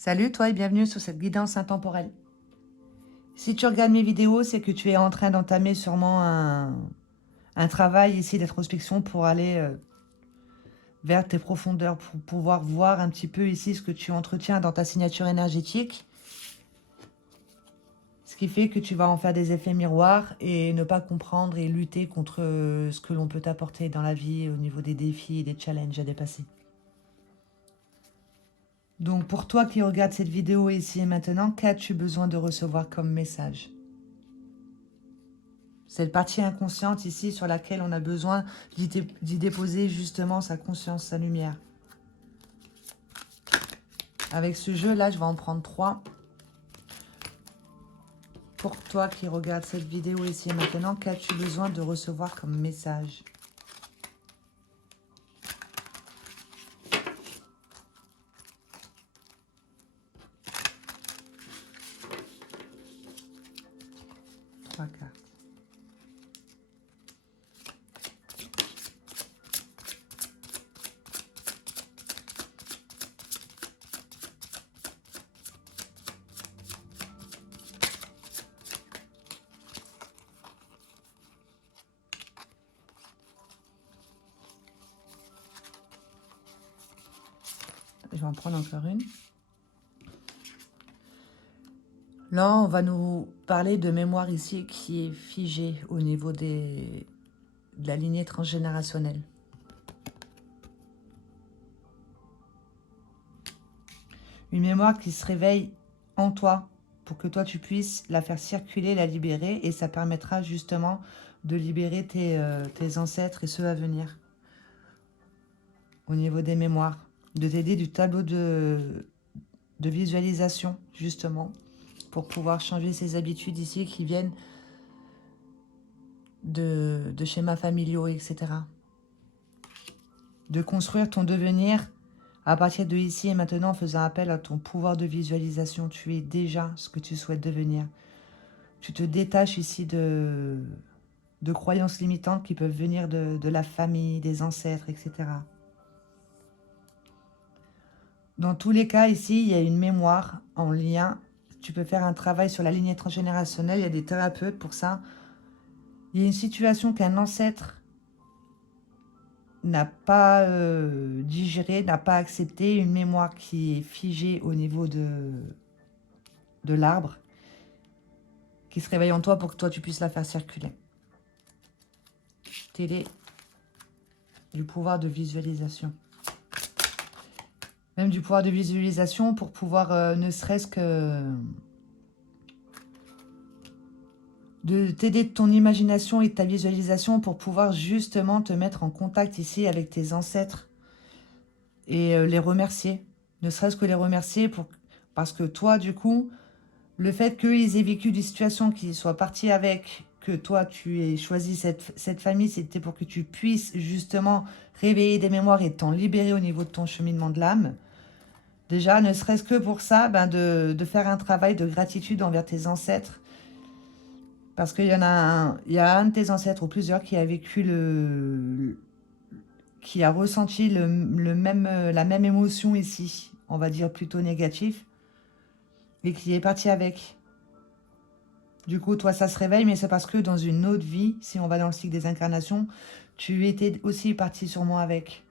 Salut toi et bienvenue sur cette guidance intemporelle. Si tu regardes mes vidéos, c'est que tu es en train d'entamer sûrement un travail ici d'introspection pour aller vers tes profondeurs, pour pouvoir voir un petit peu ici ce que tu entretiens dans ta signature énergétique. Ce qui fait que tu vas en faire des effets miroirs et ne pas comprendre et lutter contre ce que l'on peut t'apporter dans la vie au niveau des défis et des challenges à dépasser. Donc pour toi qui regardes cette vidéo ici et maintenant, qu'as-tu besoin de recevoir comme message ? Cette partie inconsciente ici sur laquelle on a besoin d'y déposer justement sa conscience, sa lumière. Avec ce jeu-là, je vais en prendre 3. Pour toi qui regarde cette vidéo ici et maintenant, qu'as-tu besoin de recevoir comme message ? Trois cartes. Je vais en prendre encore une. Là, on va nous parler de mémoire ici qui est figée au niveau de la lignée transgénérationnelle. Une mémoire qui se réveille en toi pour que toi tu puisses la faire circuler, la libérer, et ça permettra justement de libérer tes ancêtres et ceux à venir au niveau des mémoires, de t'aider du tableau de visualisation justement pour pouvoir changer ces habitudes ici qui viennent de schémas familiaux, etc. De construire ton devenir à partir de ici et maintenant en faisant appel à ton pouvoir de visualisation. Tu es déjà ce que tu souhaites devenir. Tu te détaches ici de croyances limitantes qui peuvent venir de la famille, des ancêtres, etc. Dans tous les cas, ici, il y a une mémoire en lien. Tu peux faire un travail sur la lignée transgénérationnelle. Il y a des thérapeutes pour ça. Il y a une situation qu'un ancêtre n'a pas digérée, n'a pas accepté, une mémoire qui est figée au niveau de l'arbre, qui se réveille en toi pour que toi, tu puisses la faire circuler. Télé du pouvoir de visualisation. Même du pouvoir de visualisation pour pouvoir ne serait-ce que de t'aider de ton imagination et de ta visualisation pour pouvoir justement te mettre en contact ici avec tes ancêtres et les remercier. Ne serait-ce que les remercier parce que toi, du coup, le fait qu'ils aient vécu des situations, qu'ils soient partis avec, que toi, tu aies choisi cette famille, c'était pour que tu puisses justement réveiller des mémoires et t'en libérer au niveau de ton cheminement de l'âme. Déjà, ne serait-ce que pour ça, de faire un travail de gratitude envers tes ancêtres. Parce qu'il y en a un de tes ancêtres ou plusieurs qui a vécu qui a ressenti la même émotion ici, on va dire plutôt négatif, et qui est parti avec. Du coup, toi, ça se réveille, mais c'est parce que dans une autre vie, si on va dans le cycle des incarnations, tu étais aussi parti sûrement avec.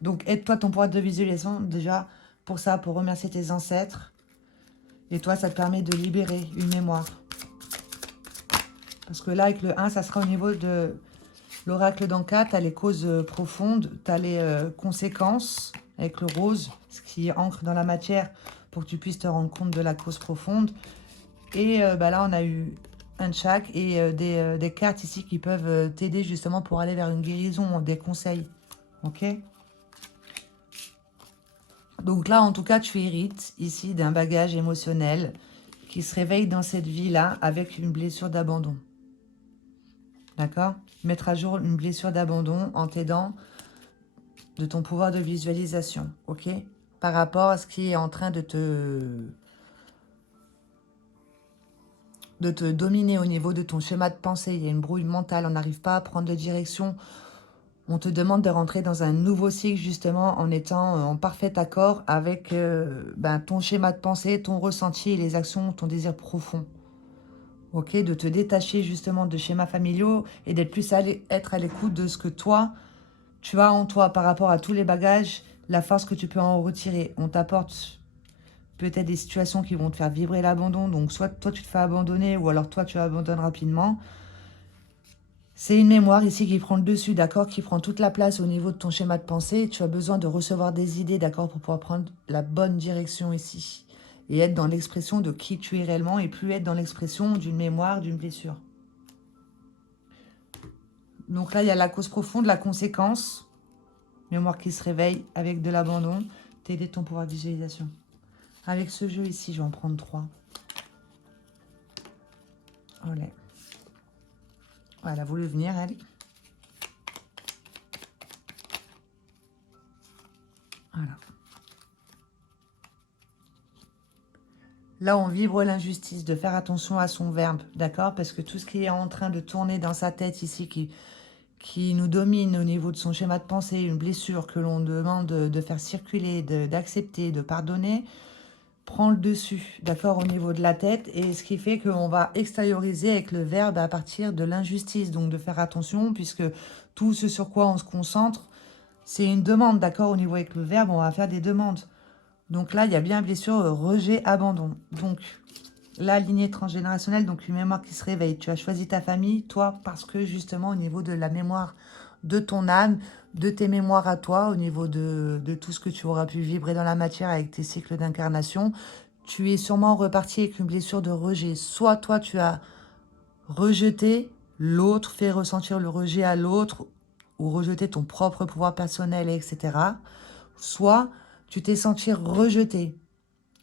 Donc, aide-toi ton pouvoir de visualisation, déjà, pour ça, pour remercier tes ancêtres. Et toi, ça te permet de libérer une mémoire. Parce que là, avec le 1, ça sera au niveau de l'oracle d'Anka. Tu as les causes profondes, tu as les conséquences avec le rose, ce qui ancre dans la matière pour que tu puisses te rendre compte de la cause profonde. Et là, on a eu un tchak et des cartes ici qui peuvent t'aider justement pour aller vers une guérison, des conseils. Ok ? Donc là, en tout cas, tu hérites ici d'un bagage émotionnel qui se réveille dans cette vie-là avec une blessure d'abandon. D'accord ? Mettre à jour une blessure d'abandon en t'aidant de ton pouvoir de visualisation. Ok ? Par rapport à ce qui est en train de te dominer au niveau de ton schéma de pensée. Il y a une brouille mentale, on n'arrive pas à prendre de direction. On te demande de rentrer dans un nouveau cycle, justement, en étant en parfait accord avec ton schéma de pensée, ton ressenti et les actions, ton désir profond. Ok, de te détacher justement de schémas familiaux et d'être plus être à l'écoute de ce que toi, tu as en toi par rapport à tous les bagages, la force que tu peux en retirer. On t'apporte peut-être des situations qui vont te faire vibrer l'abandon. Donc, soit toi, tu te fais abandonner ou alors toi, tu abandonnes rapidement. C'est une mémoire ici qui prend le dessus, d'accord, qui prend toute la place au niveau de ton schéma de pensée. Tu as besoin de recevoir des idées, d'accord, pour pouvoir prendre la bonne direction ici. Et être dans l'expression de qui tu es réellement et plus être dans l'expression d'une mémoire, d'une blessure. Donc là, il y a la cause profonde, la conséquence. Mémoire qui se réveille avec de l'abandon. T'aider ton pouvoir de visualisation. Avec ce jeu ici, je vais en prendre 3. Olé. Elle a voulu venir, elle. Voilà. Là, on vibre l'injustice, de faire attention à son verbe, d'accord? Parce que tout ce qui est en train de tourner dans sa tête ici, qui nous domine au niveau de son schéma de pensée, une blessure que l'on demande de faire circuler, d'accepter, de pardonner, prend le dessus, d'accord, au niveau de la tête, et ce qui fait qu'on va extérioriser avec le verbe à partir de l'injustice, donc de faire attention, puisque tout ce sur quoi on se concentre, c'est une demande, d'accord, au niveau avec le verbe, on va faire des demandes. Donc là, il y a bien blessure, rejet, abandon. Donc, la lignée transgénérationnelle, donc une mémoire qui se réveille. Tu as choisi ta famille, toi, parce que justement, au niveau de la mémoire de ton âme, de tes mémoires à toi, au niveau de tout ce que tu auras pu vibrer dans la matière avec tes cycles d'incarnation, tu es sûrement reparti avec une blessure de rejet. Soit toi, tu as rejeté l'autre, fait ressentir le rejet à l'autre, ou rejeté ton propre pouvoir personnel, etc. Soit tu t'es senti rejeté,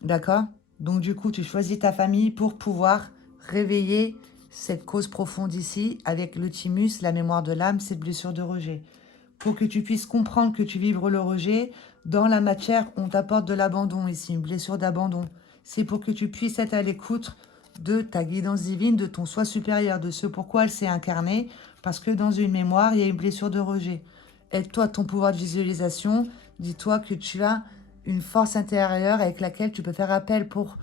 d'accord? Donc du coup, tu choisis ta famille pour pouvoir réveiller cette cause profonde ici, avec le thymus, la mémoire de l'âme, cette blessure de rejet. Pour que tu puisses comprendre que tu vibres le rejet, dans la matière, on t'apporte de l'abandon ici, une blessure d'abandon. C'est pour que tu puisses être à l'écoute de ta guidance divine, de ton soi supérieur, de ce pourquoi elle s'est incarnée, parce que dans une mémoire, il y a une blessure de rejet. Aide-toi ton pouvoir de visualisation, dis-toi que tu as une force intérieure avec laquelle tu peux faire appel pour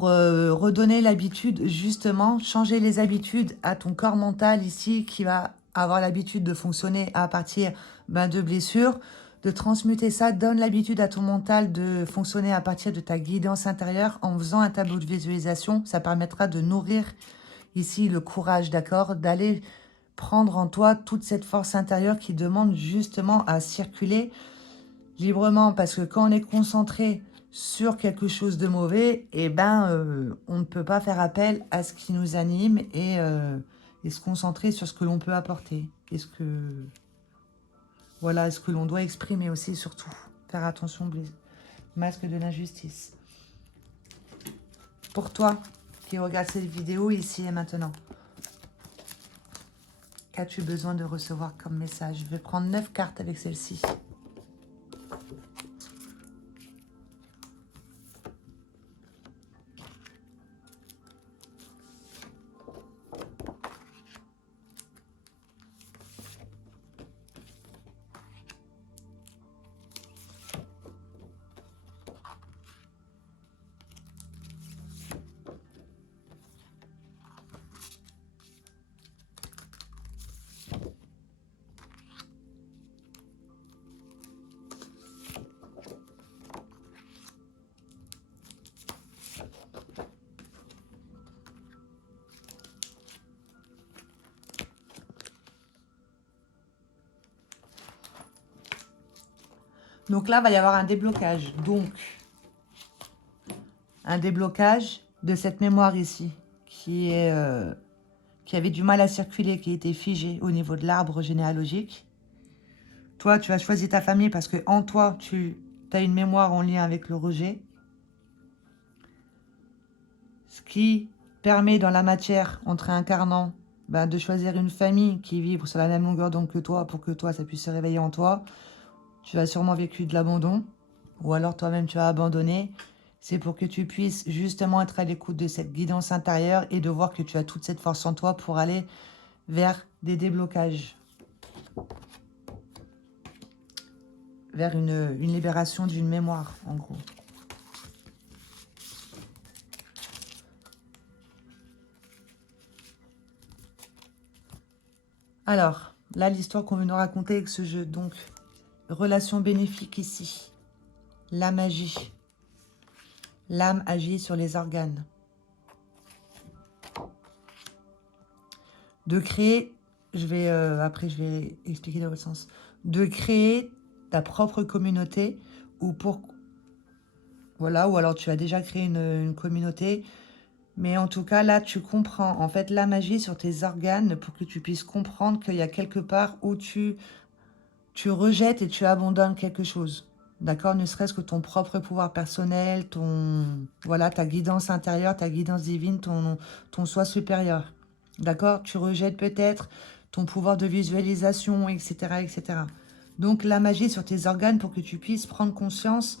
redonner l'habitude, justement, changer les habitudes à ton corps mental ici, qui va avoir l'habitude de fonctionner à partir de blessures, de transmuter ça, donne l'habitude à ton mental de fonctionner à partir de ta guidance intérieure en faisant un tableau de visualisation. Ça permettra de nourrir ici le courage, d'accord, d'aller prendre en toi toute cette force intérieure qui demande justement à circuler librement, parce que quand on est concentré sur quelque chose de mauvais, on ne peut pas faire appel à ce qui nous anime et se concentrer sur ce que l'on peut apporter. Et ce que, voilà, ce que l'on doit exprimer aussi, surtout. Faire attention, masque de l'injustice. Pour toi, qui regarde cette vidéo ici et maintenant, qu'as-tu besoin de recevoir comme message? Je vais prendre 9 cartes avec celle-ci. Donc là, il va y avoir un déblocage. Donc, un déblocage de cette mémoire ici, qui avait du mal à circuler, qui était figée au niveau de l'arbre généalogique. Toi, tu as choisi ta famille parce que en toi, tu as une mémoire en lien avec le rejet. Ce qui permet dans la matière, entre incarnants, de choisir une famille qui vibre sur la même longueur d'onde que toi, pour que toi, ça puisse se réveiller en toi. Tu as sûrement vécu de l'abandon, ou alors toi-même tu as abandonné. C'est pour que tu puisses justement être à l'écoute de cette guidance intérieure et de voir que tu as toute cette force en toi pour aller vers des déblocages. vers une libération d'une mémoire, en gros. Alors, là, l'histoire qu'on veut nous raconter avec ce jeu, donc, relation bénéfique ici, la magie. L'âme agit sur les organes. De créer, après je vais expliquer dans le sens, de créer ta propre communauté, voilà, ou alors tu as déjà créé une communauté, mais en tout cas, là, tu comprends, en fait, la magie sur tes organes pour que tu puisses comprendre qu'il y a quelque part où tu rejettes et tu abandonnes quelque chose. D'accord? Ne serait-ce que ton propre pouvoir personnel, voilà, ta guidance intérieure, ta guidance divine, ton soi supérieur. D'accord? Tu rejettes peut-être ton pouvoir de visualisation, etc., etc. Donc, la magie sur tes organes pour que tu puisses prendre conscience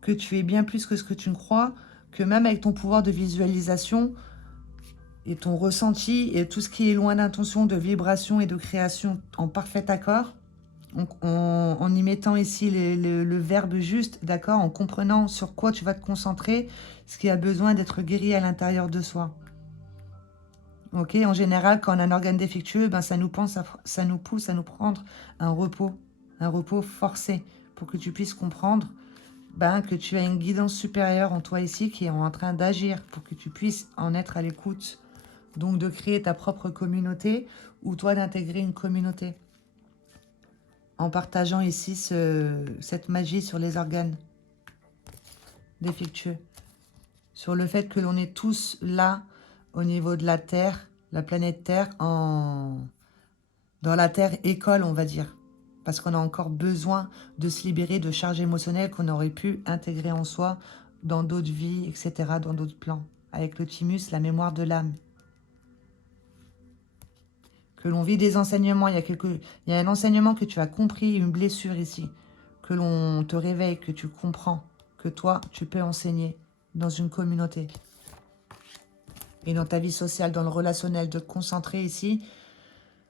que tu es bien plus que ce que tu ne crois, que même avec ton pouvoir de visualisation et ton ressenti et tout ce qui est loin d'intention, de vibration et de création en parfait accord, en y mettant ici le verbe juste, d'accord, en comprenant sur quoi tu vas te concentrer, ce qui a besoin d'être guéri à l'intérieur de soi. Ok, en général, quand on a un organe défectueux, ben, ça nous pousse à nous prendre un repos forcé, pour que tu puisses comprendre que tu as une guidance supérieure en toi ici qui est en train d'agir, pour que tu puisses en être à l'écoute. Donc de créer ta propre communauté, ou toi d'intégrer une communauté. En partageant ici cette magie sur les organes défectueux. Sur le fait que l'on est tous là, au niveau de la Terre, la planète Terre, dans la Terre école, on va dire. Parce qu'on a encore besoin de se libérer de charges émotionnelles qu'on aurait pu intégrer en soi dans d'autres vies, etc., dans d'autres plans. Avec le thymus, la mémoire de l'âme. Que l'on vit des enseignements, il y a un enseignement que tu as compris, une blessure ici, que l'on te réveille, que tu comprends, que toi, tu peux enseigner dans une communauté. Et dans ta vie sociale, dans le relationnel, de te concentrer ici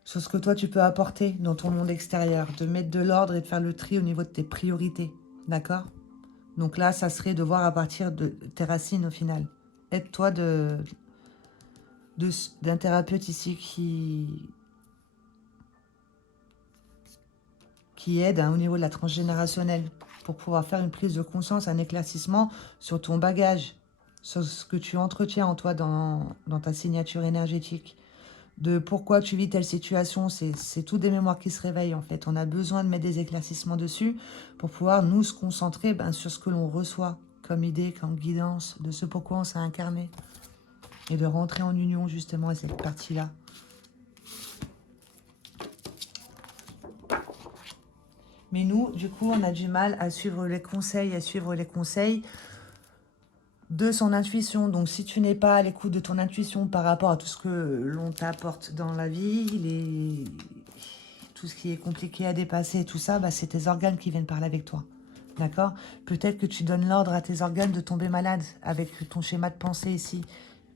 sur ce que toi, tu peux apporter dans ton monde extérieur, de mettre de l'ordre et de faire le tri au niveau de tes priorités, d'accord? Donc là, ça serait de voir à partir de tes racines au final. Aide-toi d'un thérapeute ici qui aide au niveau de la transgénérationnelle pour pouvoir faire une prise de conscience, un éclaircissement sur ton bagage, sur ce que tu entretiens en toi dans ta signature énergétique, de pourquoi tu vis telle situation. C'est tout des mémoires qui se réveillent en fait. On a besoin de mettre des éclaircissements dessus pour pouvoir nous se concentrer sur ce que l'on reçoit comme idée, comme guidance, de ce pourquoi on s'est incarné et de rentrer en union justement avec cette partie-là. Mais nous, du coup, on a du mal à suivre les conseils, de son intuition. Donc, si tu n'es pas à l'écoute de ton intuition par rapport à tout ce que l'on t'apporte dans la vie, tout ce qui est compliqué à dépasser, tout ça, c'est tes organes qui viennent parler avec toi. D'accord? Peut-être que tu donnes l'ordre à tes organes de tomber malade avec ton schéma de pensée ici,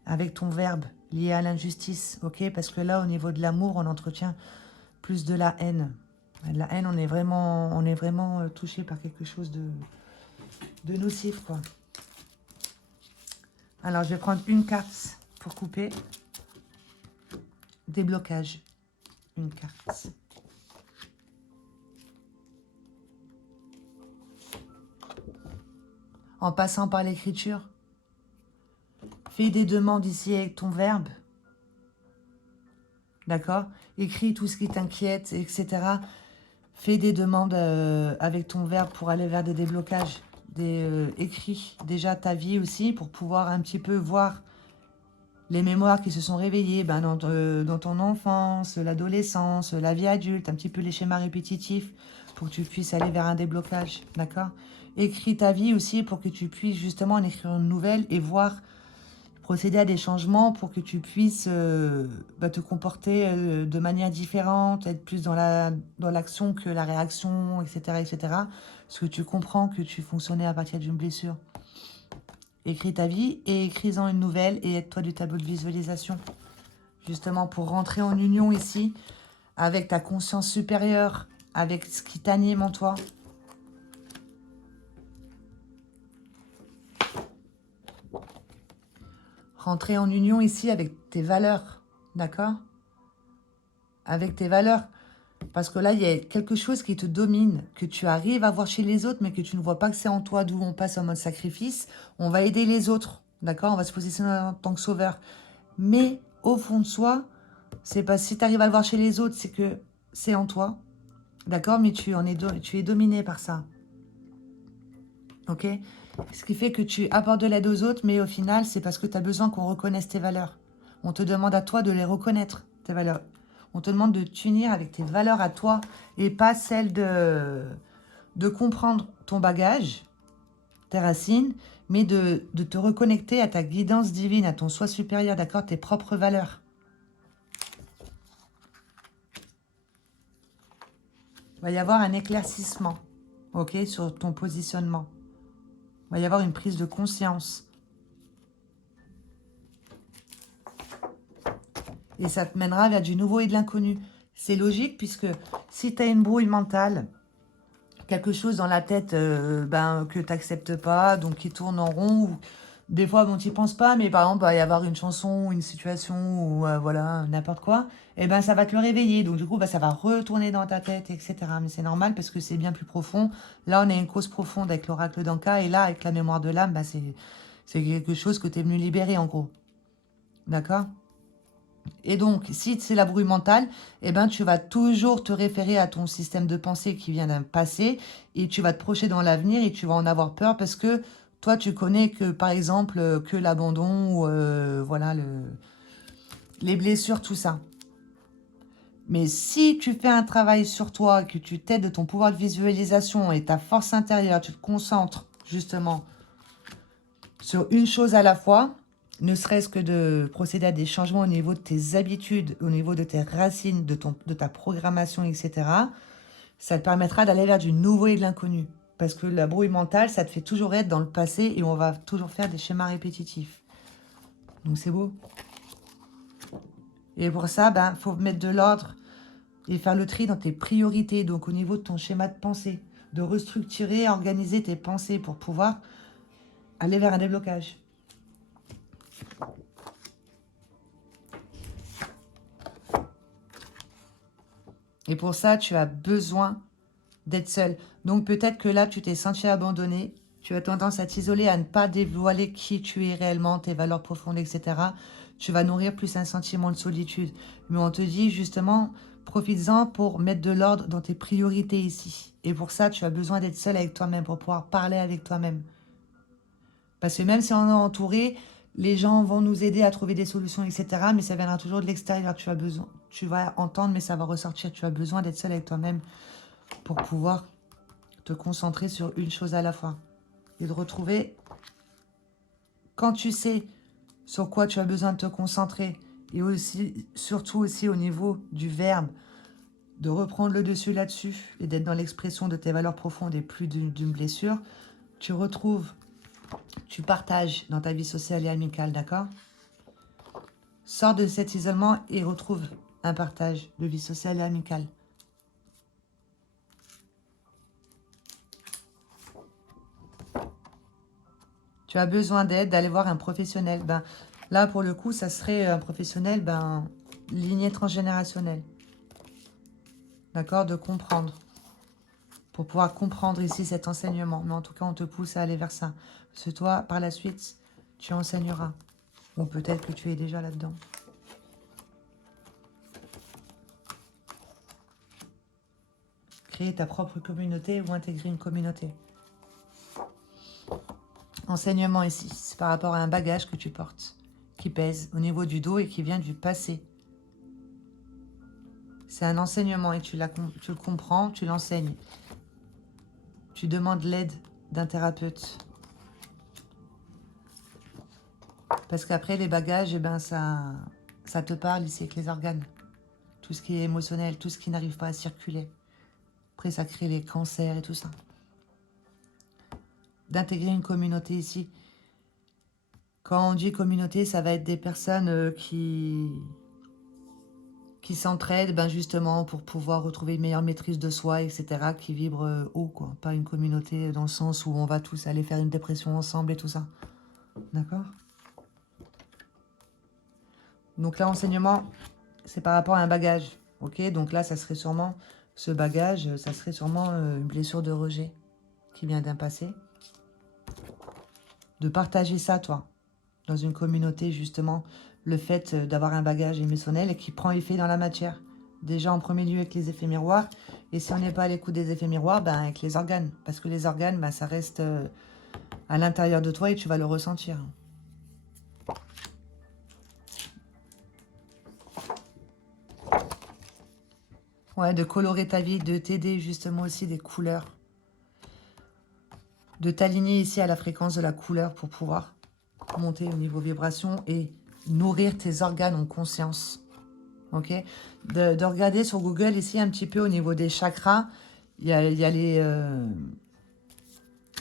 avec ton verbe lié à l'injustice, ok? Parce que là, au niveau de l'amour, on entretient plus de la haine. La haine, on est vraiment touché par quelque chose de nocif, quoi. Alors, je vais prendre une carte pour couper. Déblocage. Une carte. En passant par l'écriture. Fais des demandes ici avec ton verbe. D'accord? Écris tout ce qui t'inquiète, etc. Fais des demandes avec ton verbe pour aller vers des déblocages. Écris déjà ta vie aussi pour pouvoir un petit peu voir les mémoires qui se sont réveillées dans ton enfance, l'adolescence, la vie adulte, un petit peu les schémas répétitifs pour que tu puisses aller vers un déblocage. D'accord? Écris ta vie aussi pour que tu puisses justement en écrire une nouvelle et voir procéder à des changements pour que tu puisses te comporter de manière différente, être plus dans l'action que la réaction, etc., etc. Parce que tu comprends que tu fonctionnais à partir d'une blessure. Écris ta vie et écris-en une nouvelle et aide-toi du tableau de visualisation. Justement pour rentrer en union ici avec ta conscience supérieure, avec ce qui t'anime en toi. Rentrer en union ici avec tes valeurs, d'accord? Avec tes valeurs. Parce que là, il y a quelque chose qui te domine, que tu arrives à voir chez les autres, mais que tu ne vois pas que c'est en toi, d'où on passe en mode sacrifice. On va aider les autres, d'accord? On va se positionner en tant que sauveur. Mais au fond de soi, c'est pas si tu arrives à le voir chez les autres, c'est que c'est en toi, d'accord? Mais tu es dominé par ça, ok? Ce qui fait que tu apportes de l'aide aux autres, mais au final, c'est parce que tu as besoin qu'on reconnaisse tes valeurs. On te demande à toi de les reconnaître, tes valeurs. On te demande de t'unir avec tes valeurs à toi et pas celles de comprendre ton bagage, tes racines, mais de te reconnecter à ta guidance divine, à ton soi supérieur, d'accord? Tes propres valeurs. Il va y avoir un éclaircissement, ok, sur ton positionnement. Il va y avoir une prise de conscience. Et ça te mènera vers du nouveau et de l'inconnu. C'est logique puisque si tu as une brouille mentale, quelque chose dans la tête que tu n'acceptes pas, donc qui tourne en rond, ou des fois, bon, tu n'y penses pas, mais par exemple, il va y avoir une chanson ou une situation ou voilà, n'importe quoi, et ben ça va te le réveiller. Donc du coup, ça va retourner dans ta tête, etc. Mais c'est normal parce que c'est bien plus profond. Là, on a une cause profonde avec l'oracle d'Anka, et là, avec la mémoire de l'âme, c'est quelque chose que tu es venu libérer en gros. D'accord? Et donc, si c'est la brouille mentale, eh ben, tu vas toujours te référer à ton système de pensée qui vient d'un passé et tu vas te projeter dans l'avenir et tu vas en avoir peur parce que toi, tu connais que, par exemple, que l'abandon ou voilà, les blessures, tout ça. Mais si tu fais un travail sur toi, que tu t'aides de ton pouvoir de visualisation et ta force intérieure, tu te concentres justement sur une chose à la fois, ne serait-ce que de procéder à des changements au niveau de tes habitudes, au niveau de tes racines, de ta programmation, etc., ça te permettra d'aller vers du nouveau et de l'inconnu. Parce que la brouille mentale, ça te fait toujours être dans le passé et on va toujours faire des schémas répétitifs. Donc c'est beau. Et pour ça, faut mettre de l'ordre et faire le tri dans tes priorités, donc au niveau de ton schéma de pensée, de restructurer, organiser tes pensées pour pouvoir aller vers un déblocage. Et pour ça, tu as besoin d'être seul. Donc peut-être que là, tu t'es senti abandonné. Tu as tendance à t'isoler, à ne pas dévoiler qui tu es réellement, tes valeurs profondes, etc. Tu vas nourrir plus un sentiment de solitude. Mais on te dit justement, profites-en pour mettre de l'ordre dans tes priorités ici. Et pour ça, tu as besoin d'être seul avec toi-même, pour pouvoir parler avec toi-même. Parce que même si on est entouré, les gens vont nous aider à trouver des solutions, etc. Mais ça viendra toujours de l'extérieur. Tu vas entendre, mais ça va ressortir. Tu as besoin d'être seul avec toi-même pour pouvoir te concentrer sur une chose à la fois. Et de retrouver, quand tu sais sur quoi tu as besoin de te concentrer, et aussi, surtout aussi au niveau du verbe, de reprendre le dessus là-dessus, et d'être dans l'expression de tes valeurs profondes et plus d'une blessure, tu retrouves, tu partages dans ta vie sociale et amicale, d'accord? Sors de cet isolement et retrouve un partage de vie sociale et amicale. Tu as besoin d'aide, d'aller voir un professionnel. Là, pour le coup, ça serait un professionnel lignée transgénérationnelle. D'accord? De comprendre. Pour pouvoir comprendre ici cet enseignement. Mais en tout cas, on te pousse à aller vers ça. Parce que toi, par la suite, tu enseigneras. Ou peut-être que tu es déjà là-dedans. Créer ta propre communauté ou intégrer une communauté. Enseignement ici, c'est par rapport à un bagage que tu portes, qui pèse au niveau du dos et qui vient du passé. C'est un enseignement et tu le comprends, tu l'enseignes. Tu demandes l'aide d'un thérapeute. Parce qu'après, les bagages, ça te parle ici avec les organes. Tout ce qui est émotionnel, tout ce qui n'arrive pas à circuler. Après, ça crée les cancers et tout ça. D'intégrer une communauté ici. Quand on dit communauté, ça va être des personnes qui s'entraident justement pour pouvoir retrouver une meilleure maîtrise de soi, etc. Qui vibrent haut, quoi. Pas une communauté dans le sens où on va tous aller faire une dépression ensemble et tout ça. D'accord? Donc là, enseignement, c'est par rapport à un bagage. Ok, donc là, ça serait sûrement, ce bagage, ça serait sûrement une blessure de rejet qui vient d'un passé. De partager ça, toi, dans une communauté, justement, le fait d'avoir un bagage émotionnel et qui prend effet dans la matière. Déjà, en premier lieu, avec les effets miroirs. Et si on n'est pas à l'écoute des effets miroirs, ben, avec les organes. Parce que les organes, ben, ça reste à l'intérieur de toi et tu vas le ressentir. Ouais, de colorer ta vie, de t'aider justement aussi des couleurs. De t'aligner ici à la fréquence de la couleur pour pouvoir monter au niveau vibration et nourrir tes organes en conscience. Ok, de regarder sur Google ici un petit peu au niveau des chakras. Il y a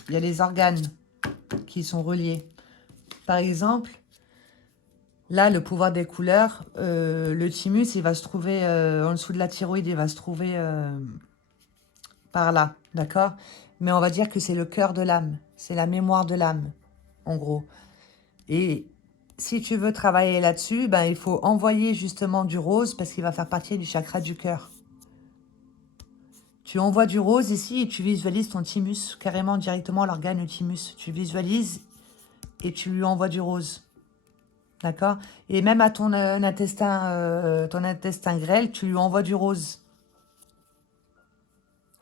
les organes qui sont reliés. Par exemple, là, le pouvoir des couleurs, le thymus, il va se trouver en dessous de la thyroïde, il va se trouver par là, d'accord? Mais on va dire que c'est le cœur de l'âme, c'est la mémoire de l'âme, en gros. Et si tu veux travailler là-dessus, ben, il faut envoyer justement du rose parce qu'il va faire partie du chakra du cœur. Tu envoies du rose ici et tu visualises ton thymus, carrément directement l'organe thymus. Tu visualises et tu lui envoies du rose. D'accord? Et même à ton intestin grêle, tu lui envoies du rose.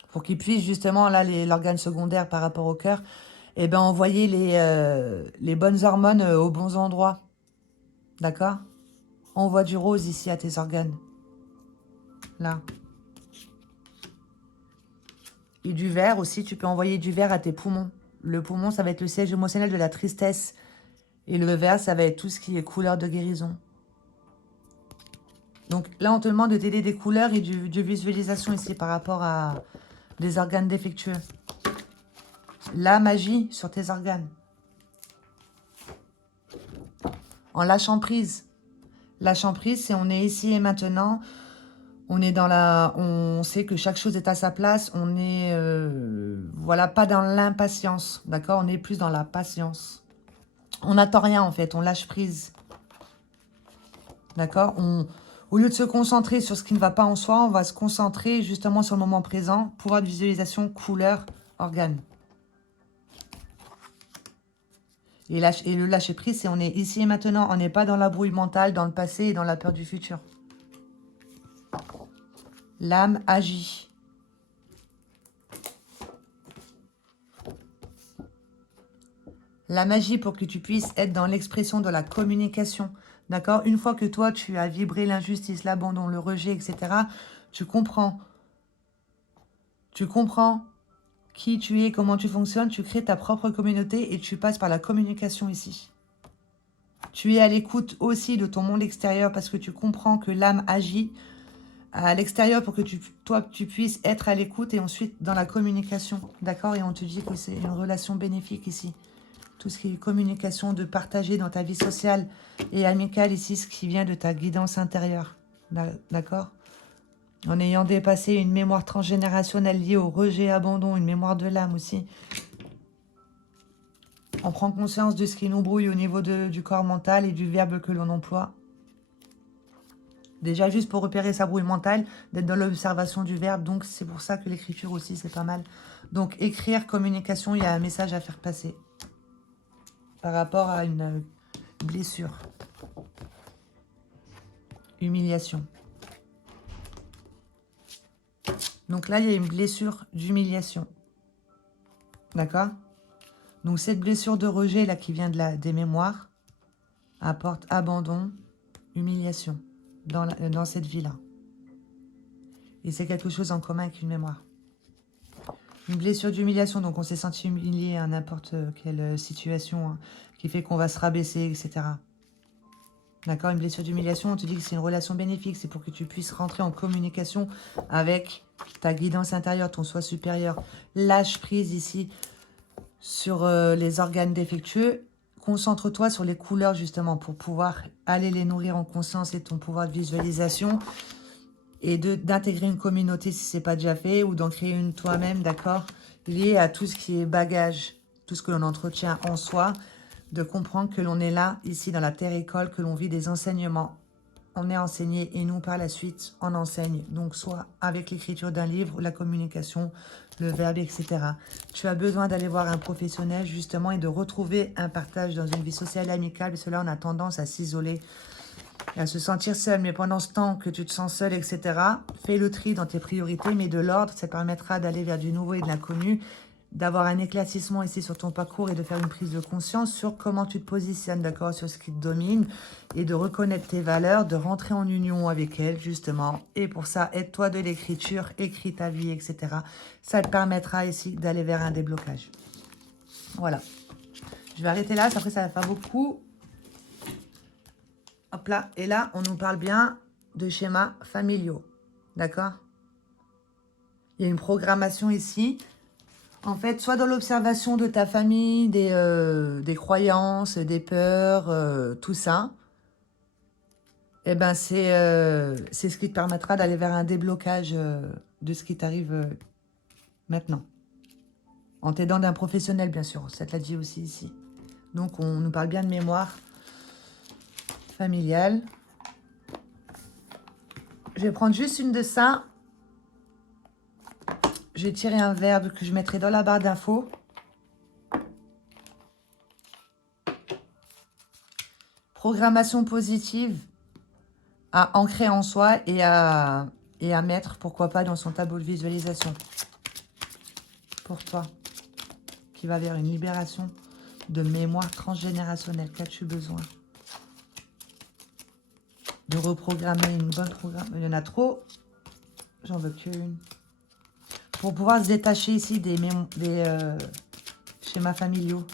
Pour qu'il puisse justement, là, l'organe secondaire par rapport au cœur, eh ben, envoyer les bonnes hormones aux bons endroits. D'accord? Envoie du rose ici à tes organes. Là. Et du vert aussi, tu peux envoyer du vert à tes poumons. Le poumon, ça va être le siège émotionnel de la tristesse. Et le vert, ça va être tout ce qui est couleur de guérison. Donc là, on te demande de t'aider des couleurs et de visualisation ici par rapport à des organes défectueux. La magie sur tes organes. En lâchant prise. Lâchant prise, c'est on est ici et maintenant. On est dans la... On sait que chaque chose est à sa place. On est... voilà, pas dans l'impatience. D'accord? On est plus dans la patience. On n'attend rien, en fait. On lâche prise. D'accord? Au lieu de se concentrer sur ce qui ne va pas en soi, on va se concentrer justement sur le moment présent. Pouvoir de visualisation, couleur, organe. Et le lâcher prise, c'est on est ici et maintenant. On n'est pas dans la brouille mentale, dans le passé et dans la peur du futur. L'âme agit. La magie pour que tu puisses être dans l'expression de la communication. D'accord? Une fois que toi, tu as vibré l'injustice, l'abandon, le rejet, etc., tu comprends. Tu comprends qui tu es, comment tu fonctionnes, tu crées ta propre communauté et tu passes par la communication ici. Tu es à l'écoute aussi de ton monde extérieur parce que tu comprends que l'âme agit à l'extérieur pour que toi, tu puisses être à l'écoute et ensuite dans la communication. D'accord? Et on te dit que c'est une relation bénéfique ici. Tout ce qui est communication, de partager dans ta vie sociale et amicale ici, ce qui vient de ta guidance intérieure. D'accord? En ayant dépassé une mémoire transgénérationnelle liée au rejet, abandon, une mémoire de l'âme aussi. On prend conscience de ce qui nous brouille au niveau du corps mental et du verbe que l'on emploie. Déjà, juste pour repérer sa brouille mentale, d'être dans l'observation du verbe. Donc, c'est pour ça que l'écriture aussi, c'est pas mal. Donc, écrire, communication, il y a un message à faire passer. Par rapport à une blessure. Humiliation. Donc là, il y a une blessure d'humiliation. D'accord? Donc cette blessure de rejet là qui vient des mémoires apporte abandon, humiliation dans cette vie-là. Et c'est quelque chose en commun avec une mémoire. Une blessure d'humiliation, donc on s'est senti humilié à n'importe quelle situation hein, qui fait qu'on va se rabaisser, etc. D'accord? Une blessure d'humiliation, on te dit que c'est une relation bénéfique, c'est pour que tu puisses rentrer en communication avec ta guidance intérieure, ton soi supérieur. Lâche prise ici sur les organes défectueux. Concentre-toi sur les couleurs justement pour pouvoir aller les nourrir en conscience et ton pouvoir de visualisation et d'intégrer une communauté si ce n'est pas déjà fait ou d'en créer une toi-même, d'accord? Lié à tout ce qui est bagage, tout ce que l'on entretient en soi, de comprendre que l'on est là, ici dans la terre école, que l'on vit des enseignements on est enseigné et nous, par la suite, on enseigne. Donc, soit avec l'écriture d'un livre, la communication, le verbe, etc. Tu as besoin d'aller voir un professionnel, justement, et de retrouver un partage dans une vie sociale et amicale. Parce que là, on a tendance à s'isoler, à se sentir seul. Mais pendant ce temps que tu te sens seul, etc., fais le tri dans tes priorités, mais de l'ordre. Ça permettra d'aller vers du nouveau et de l'inconnu, d'avoir un éclaircissement ici sur ton parcours et de faire une prise de conscience sur comment tu te positionnes, d'accord, sur ce qui te domine, et de reconnaître tes valeurs, de rentrer en union avec elles, justement. Et pour ça, aide-toi de l'écriture, écris ta vie, etc. Ça te permettra ici d'aller vers un déblocage. Voilà. Je vais arrêter là, après ça va faire beaucoup. Hop là. Et là, on nous parle bien de schémas familiaux, d'accord? Il y a une programmation ici. En fait, soit dans l'observation de ta famille, des croyances, des peurs, tout ça, eh ben c'est ce qui te permettra d'aller vers un déblocage de ce qui t'arrive maintenant. En t'aidant d'un professionnel, bien sûr. Ça te l'a dit aussi ici. Donc, on nous parle bien de mémoire familiale. Je vais prendre juste une de ça. Je vais tirer un verbe que je mettrai dans la barre d'infos. Programmation positive à ancrer en soi et à mettre, pourquoi pas, dans son tableau de visualisation. Pour toi, qui va vers une libération de mémoire transgénérationnelle. Qu'as-tu besoin? De reprogrammer une bonne programme. Il y en a trop. J'en veux qu'une. Pour pouvoir se détacher ici des schémas familiaux.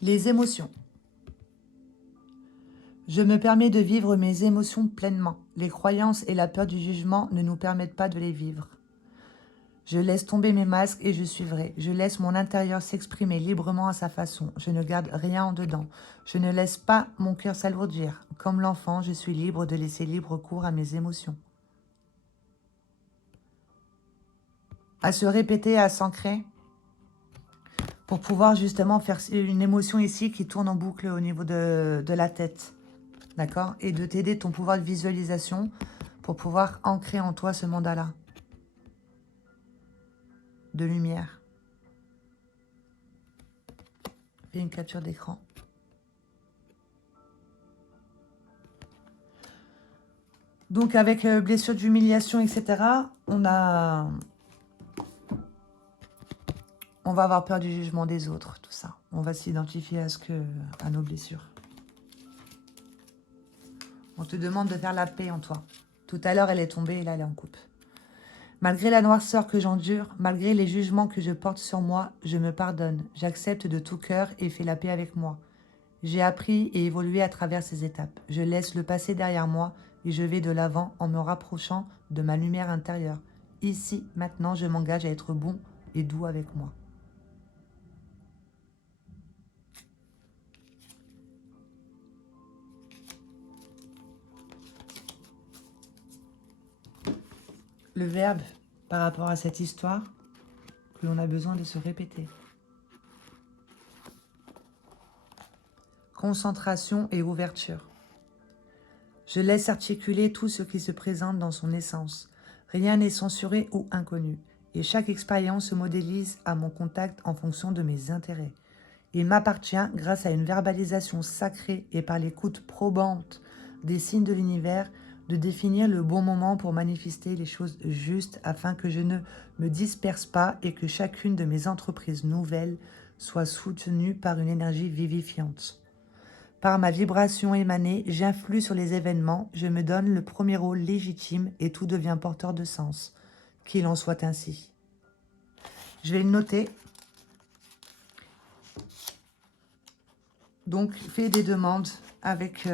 Les émotions. Je me permets de vivre mes émotions pleinement. Les croyances et la peur du jugement ne nous permettent pas de les vivre. Je laisse tomber mes masques et je suis vrai. Je laisse mon intérieur s'exprimer librement à sa façon. Je ne garde rien en dedans. Je ne laisse pas mon cœur s'alourdir. Comme l'enfant, je suis libre de laisser libre cours à mes émotions. À se répéter, à s'ancrer, pour pouvoir justement faire une émotion ici qui tourne en boucle au niveau de la tête. D'accord? Et de t'aider ton pouvoir de visualisation pour pouvoir ancrer en toi ce mandat-là. De lumière. Fais une capture d'écran. Donc avec blessure d'humiliation, etc., on va avoir peur du jugement des autres, tout ça. On va s'identifier à nos blessures. On te demande de faire la paix en toi. Tout à l'heure, elle est tombée et là, elle est en coupe. Malgré la noirceur que j'endure, malgré les jugements que je porte sur moi, je me pardonne. J'accepte de tout cœur et fais la paix avec moi. J'ai appris et évolué à travers ces étapes. Je laisse le passé derrière moi et je vais de l'avant en me rapprochant de ma lumière intérieure. Ici, maintenant, je m'engage à être bon et doux avec moi. Le verbe par rapport à cette histoire que l'on a besoin de se répéter. Concentration et ouverture. Je laisse articuler tout ce qui se présente dans son essence. Rien n'est censuré ou inconnu. Et chaque expérience se modélise à mon contact en fonction de mes intérêts. Il m'appartient, grâce à une verbalisation sacrée et par l'écoute probante des signes de l'univers, de définir le bon moment pour manifester les choses justes afin que je ne me disperse pas et que chacune de mes entreprises nouvelles soit soutenue par une énergie vivifiante. Par ma vibration émanée, j'influe sur les événements, je me donne le premier rôle légitime et tout devient porteur de sens. Qu'il en soit ainsi. Je vais le noter. Donc, fais des demandes avec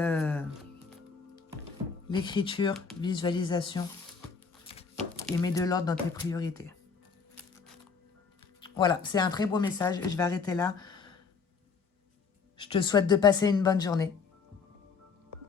l'écriture, visualisation et mets de l'ordre dans tes priorités. Voilà, c'est un très beau message. Je vais arrêter là. Je te souhaite de passer une bonne journée.